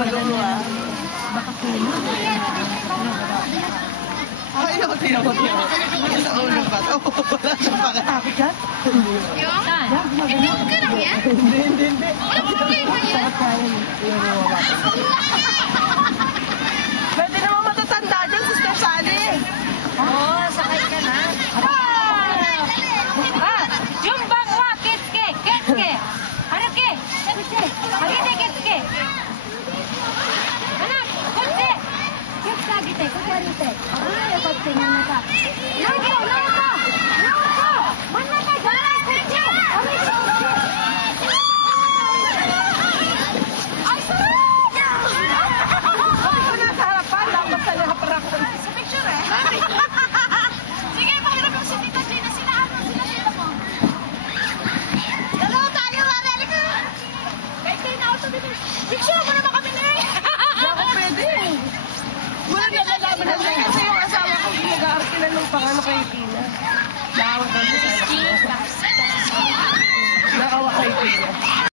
Baka kulo. Ay, ako tinawag niya. Sa ulo ba? Wala siyang pakatapit yan. Hindi ka lang yan? Hindi. Wala mo kayo ba yan? Pwede naman matatanda dyan, Sister Sally. Oo, sakay ka na. Jumbang wa, kitske, kitske. Ano ke? Kitske. Agite, kitske. Anak, kitske. Kitske, agite, kitske, agite. Ay, kitske nga na ka. Nako, nako. Nako. Manaka, gana, kitske. Ay, Bakit ko nasa harapan? Dapat sa harapan. Sa picture eh. Sige, mahirap yung si Tita Gina. Sila sila mo. Dalawa tayo, Marel ka. Kahit kayo na ako sabi ko, picture mo naman kami na eh. Hindi ako pwede. Wala nagalaman na siya kasi yung asawa ko nag-aarkilan ng pangano kay Tina. Nakawa kay Tina.